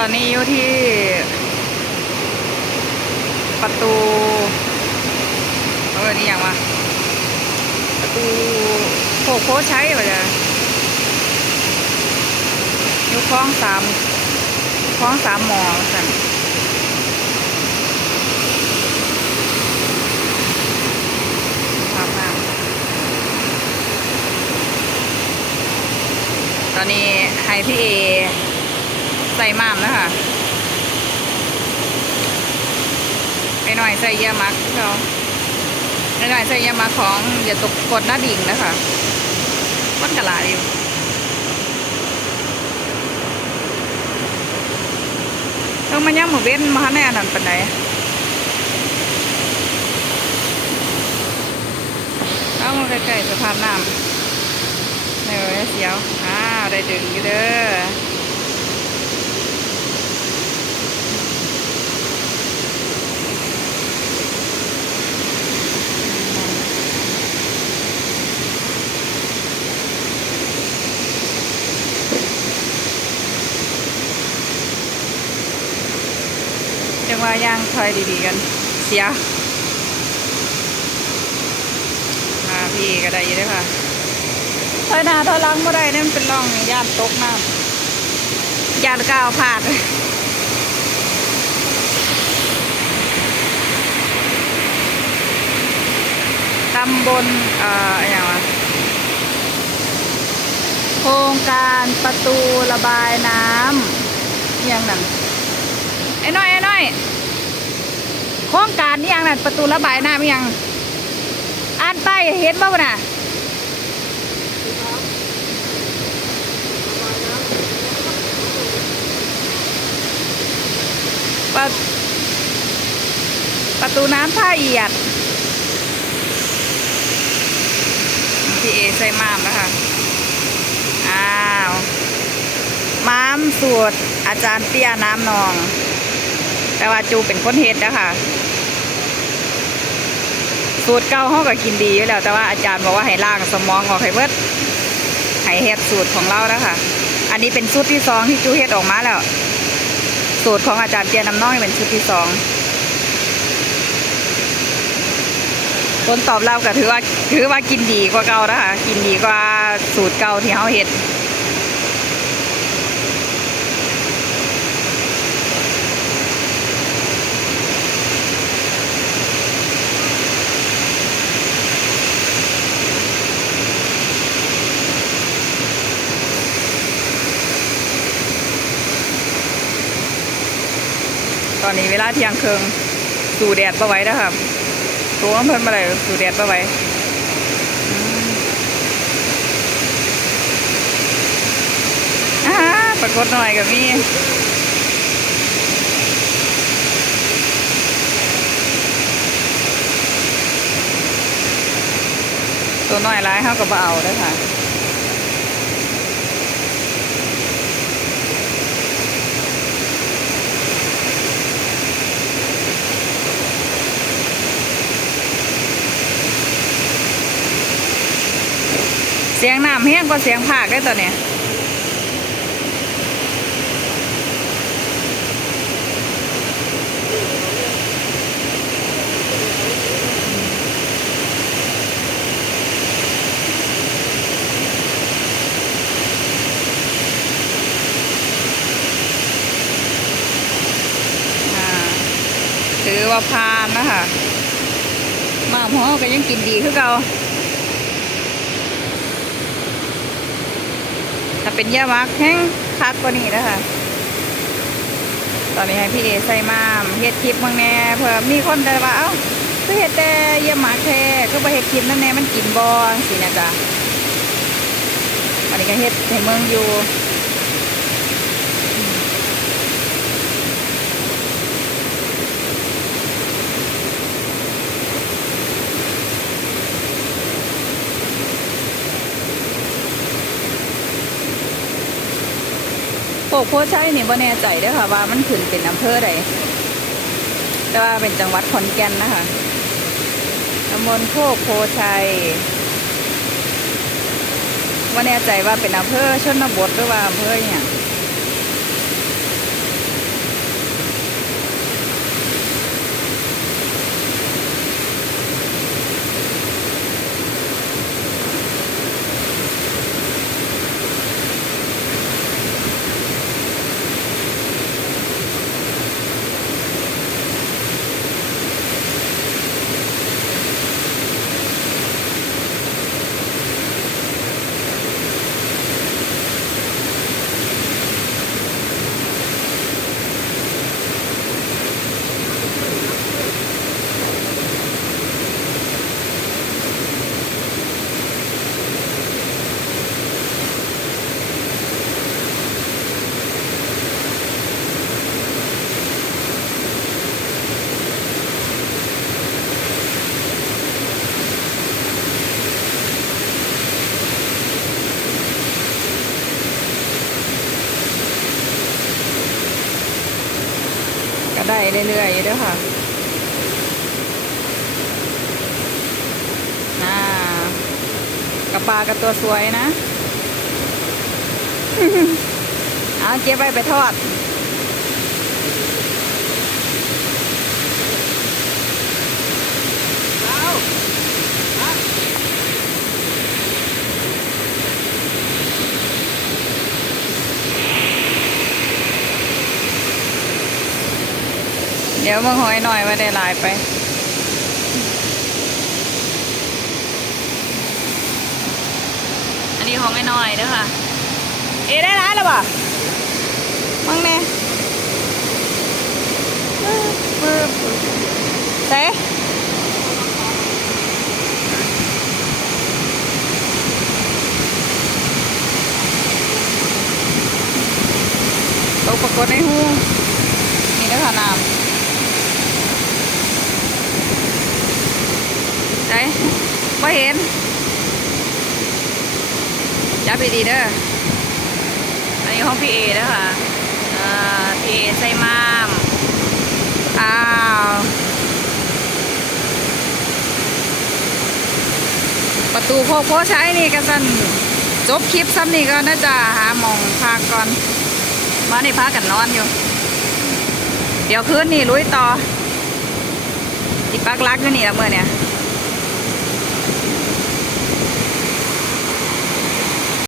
ตอนนี้อยู่ที่ ประตูเออนี่อย่างวะประตูโคกโคใช้ป่ะจ๊ะอยู่คลองสามคลองสามหมอสั่นภาพน้ำตอนนี้ให้พี่เอ ใส่มามนะคะไปหน่อยใส่ยี่ยมักเขาไปหน่อยใส่ยี่ยมักของอย่าตกกดหน้าดิ่งนะคะวัดกะลาอยู่ต้องมาย่างหมูเว้นมาแน่นันปันไดเอามาใกล้ๆสะพานน้ำในวันเสียวอ้าวได้ดึงอยู่เด้อ ว่าย่างคอยดีๆกัน เสียมาพี่ก็ได้อยี่ด้วยค่ะถอยหน้าถอยหลังไม่ได้เนี่ยมันเป็นร่องย่านตกน้ำย่านก้าวพลาดตำบลเอ่ออะไรอย่างวะโครงการประตูระบายน้ำเอียงนั่นไอ้น้อยไอ้น้อย โครงการนี่ยังนั่นประตูระบายน้ำยังอ่านป้ายเห็นบ่าวน่ะประประตูน้ำท่าเอียดพี่เอใส่มามนะคะอ้าวม้ามสูตรอาจารย์เตี้ยน้ำนอง แต่ว่าจูเป็นคนเฮ็ดนะคะ สูตรเก่าเขาก็กินดีอยู่แล้วแต่ว่าอาจารย์บอกว่าให้ล้างสมองออกให้เบิดให้เฮ็ดสูตรของเรานะคะอันนี้เป็นสูตรที่สองที่จูเฮ็ดออกมาแล้ว สูตรของอาจารย์เจียน้ำน้อยเป็นสูตรที่สองผลตอบรับก็ถือว่าถือว่ากินดีกว่าเก่านะคะกินดีกว่าสูตรเก่าที่เขาเฮ็ด อนนี้เวลาเที่ยงครึ่งสู่แดดไปไว้นะครับตัวเพิ่นมาเลยสู่แดดไปไว้อ่าปรากฏหน่อยกับมีตัวน้อยร้ายเขาก็บ่เอาเลยค่ะ เสียงน้ำแห้งกว่าเสียงผากได้ตัวเนี้ยถือว่าพานนะคะหมาหัวก็ยังกินดีคือเก่า ถ้าเป็นยามักแห้งคักกว่านี้นะคะตอนนี้ให้พี่เอใส่มามเฮ็ดคลิปมั่งแน่เพื่อมีคนแต้ว่าเอ้าคือเฮ็ดแต่เยี่ยมักแท้ก็ไปเฮ็ดคลิปนั่นแน่มันกินบอสินะจ๊ะอันนี้ก็เฮ็ดให้เมืองอยู่ กโพชัยนี่บ่แน่ใจด้อค่ะ ว่ามันขึ้นเป็นอำเภอใดแต่ว่าเป็นจังหวัดขอนแก่นนะคะตำบลโคกโพชัยว่าแน่ใจว่าเป็นอำเภอชนบทหรือว่าอำเภออย่าง ก็ได้เรื่อยๆอยู่เด้วยค่ะน่ากับปลากับตัวสวยนะ เอาเก็บไว้ไปทอด เดี๋ยวมึงหอยหน่อยว่าได้ลายไปอันนี้ของไอ้น้อยเด้อค่ะ เอได้ร้ายแล้วป่ะมึงเนี่ยปึ๊บเซ่ตกปรากฏในหูนี่เด้อค่ะน้ำ เซ่ไม่เห็นจับดีๆเด้ออันนี้ห้องพี่เอนะคะพี่เอใส่มามอ้าวประตูโพกโพใช้นี่ก็สั่นจบคลิปซ้ำนี่ก็น่าจะหามองพักก่อน มาในพักกันนอนอยู่ เดี๋ยวคืนนี่ลุยต่ออีปักลักอยู่นี่ละเมื่อเนี่ย